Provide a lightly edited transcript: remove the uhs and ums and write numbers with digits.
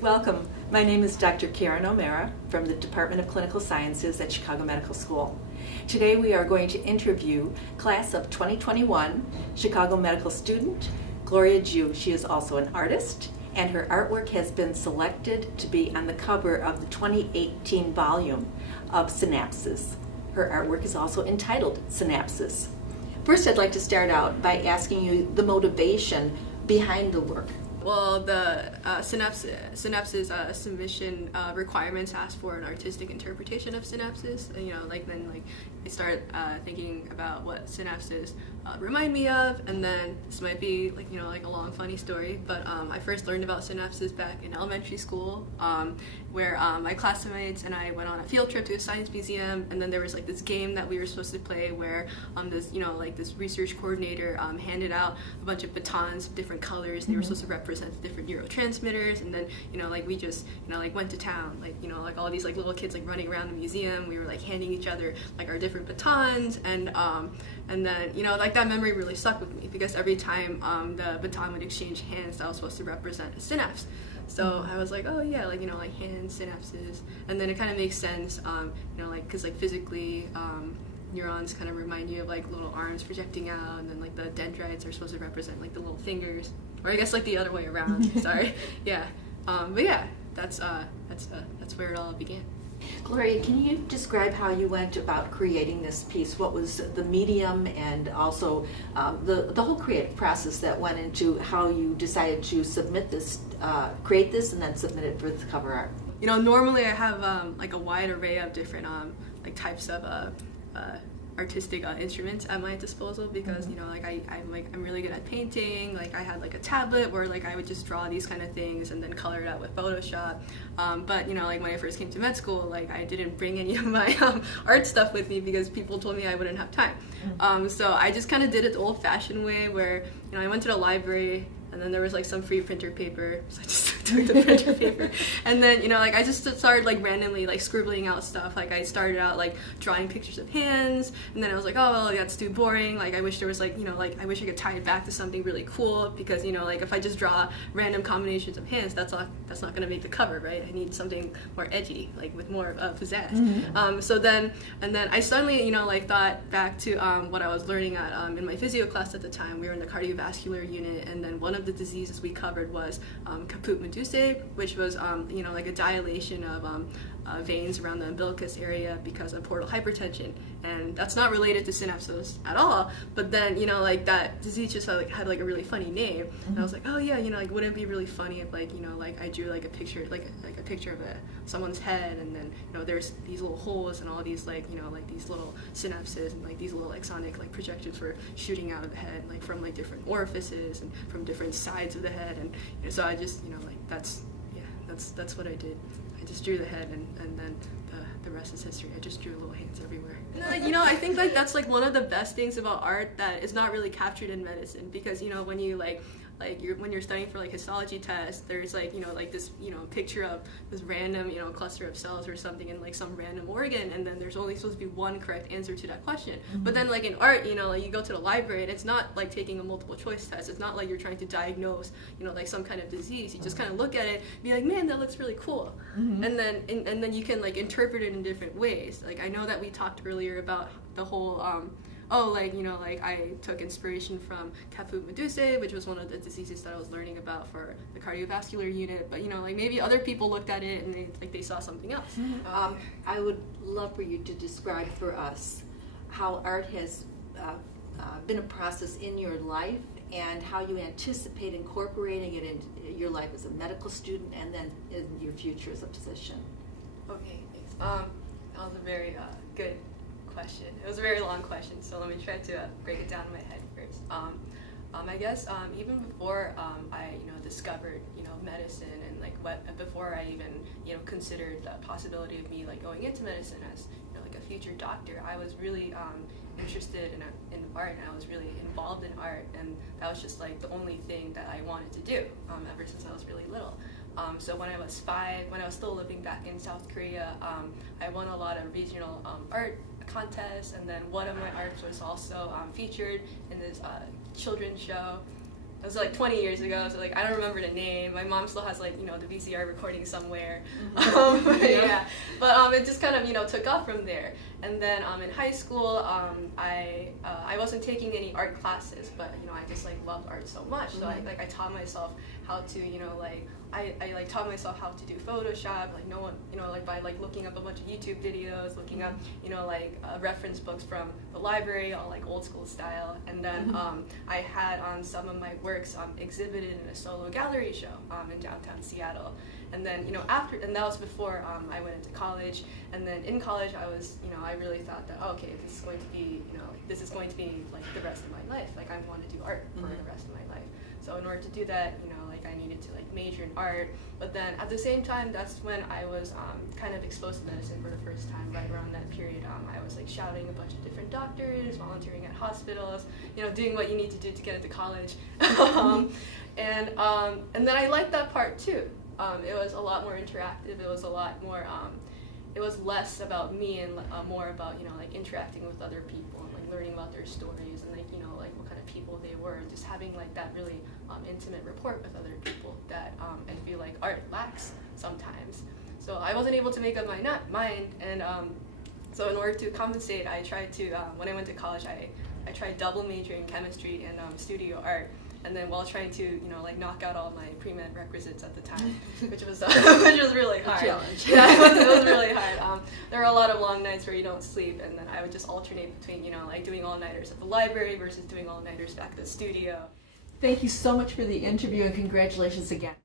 Welcome. My name is Dr. Karen O'Mara from the Department of Clinical Sciences at Chicago Medical School. Today we are going to interview class of 2021 Chicago medical student Gloria Joo. She is also an artist, and her artwork has been selected to be on the cover of the 2018 volume of Synapses. Her artwork is also entitled Synapses. First, I'd like to start out by asking you the motivation behind the work. Well, the Synapses submission requirements ask for an artistic interpretation of synapses. And, then I start thinking about what synapses remind me of, and then this might be a long funny story, but I first learned about synapses back in elementary school, where my classmates and I went on a field trip to a science museum, and then there was this game that we were supposed to play where this research coordinator handed out a bunch of batons of different colors. They were supposed to represent different neurotransmitters, and then we just went to town, all these little kids running around the museum. We were handing each other our different batons, and then that memory really stuck with me because every time the baton would exchange hands, that was supposed to represent a synapse. So I was like, oh yeah, hands, synapses, and then it kind of makes sense, because physically neurons kind of remind you of little arms projecting out, and then the dendrites are supposed to represent the little fingers, or I guess the other way around. Sorry, yeah, but yeah, that's where it all began. Gloria, can you describe how you went about creating this piece? What was the medium, and also the whole creative process that went into how you decided to submit this, create this, and then submit it for the cover art? Normally I have a wide array of different types of artistic instruments at my disposal because I'm really good at painting. I had a tablet where I would just draw these kind of things and then color it out with Photoshop. But when I first came to med school, I didn't bring any of my art stuff with me because people told me I wouldn't have time. So I just kind of did it the old-fashioned way where I went to the library, and then there was some free printer paper, so I just took the printer paper, and then I just started randomly scribbling out stuff. I started out drawing pictures of hands, and then I was like, oh well, that's too boring. I wish there was I wish I could tie it back to something really cool, because if I just draw random combinations of hands, that's not gonna make the cover, right? I need something more edgy, with more pizzazz. So then I suddenly thought back to what I was learning at in my physio class at the time. We were in the cardiovascular unit, and then one of the diseases we covered was caput medusae, which was a dilation of veins around the umbilicus area because of portal hypertension, and that's not related to synapses at all. But then that disease just had a really funny name, and I was like, oh yeah, wouldn't it be really funny if I drew a picture a picture of someone's head, and then there's these little holes and all these these little synapses, and these little axonic projections were shooting out of the head from different orifices and from different sides of the head, and so I just that's what I did. I just drew the head, and then the rest is history. I just drew little hands everywhere. I think that's one of the best things about art that is not really captured in medicine, because when you when you're studying for histology tests, there's this picture of this random cluster of cells or something in some random organ, and then there's only supposed to be one correct answer to that question. But then in art, you go to the library, and it's not taking a multiple choice test. It's not you're trying to diagnose some kind of disease. You just kind of look at it and be like, man, that looks really cool. And then you can interpret it in different ways. I know that we talked earlier about the whole I took inspiration from caput medusae, which was one of the diseases that I was learning about for the cardiovascular unit. But maybe other people looked at it and they saw something else. I would love for you to describe for us how art has been a process in your life, and how you anticipate incorporating it into your life as a medical student and then in your future as a physician. Okay, thanks. That was a very good question. It was a very long question, so let me try to break it down in my head first. I guess even before I discovered medicine, and before I even considered the possibility of me going into medicine as a future doctor, I was really interested in art, and I was really involved in art, and that was just the only thing that I wanted to do ever since I was really little. So when I was 5, when I was still living back in South Korea, I won a lot of regional art contests, and then one of my arts was also featured in this children's show. it was like 20 years ago, so like I don't remember the name. My mom still has like, you know, the VCR recording somewhere. Yeah, but it just kind of, took off from there. And then in high school, I wasn't taking any art classes, but I just like loved art so much. So I taught myself how to, I like taught myself how to do Photoshop, like no one, like by like looking up a bunch of YouTube videos, looking up, reference books from the library, all like old school style. And then I had some of my works exhibited in a solo gallery show in downtown Seattle. And then, and that was before I went into college. And then in college, I was, I really thought that, okay, this is going to be, this is going to be like the rest of my life. Like I want to do art for the rest of my life. So in order to do that, I needed to like major in art. But then at the same time, that's when I was kind of exposed to medicine for the first time. Right around that period, I was like shadowing a bunch of different doctors, volunteering at hospitals, doing what you need to do to get into college. And then I liked that part too. It was a lot more interactive. It was a lot more. It was less about me and more about like interacting with other people and like learning about their stories and like like what kind of people they were, and just having like that really intimate rapport with other people that I feel like art lacks sometimes. So I wasn't able to make up my mind, and so in order to compensate, I tried to when I went to college, I tried double majoring in chemistry and studio art. And then while trying to, like knock out all my pre-med requisites at the time, which was really hard. Challenge. Yeah, it was really hard. There were a lot of long nights where you don't sleep, and then I would just alternate between, like doing all-nighters at the library versus doing all-nighters back at the studio. Thank you so much for the interview, and congratulations again.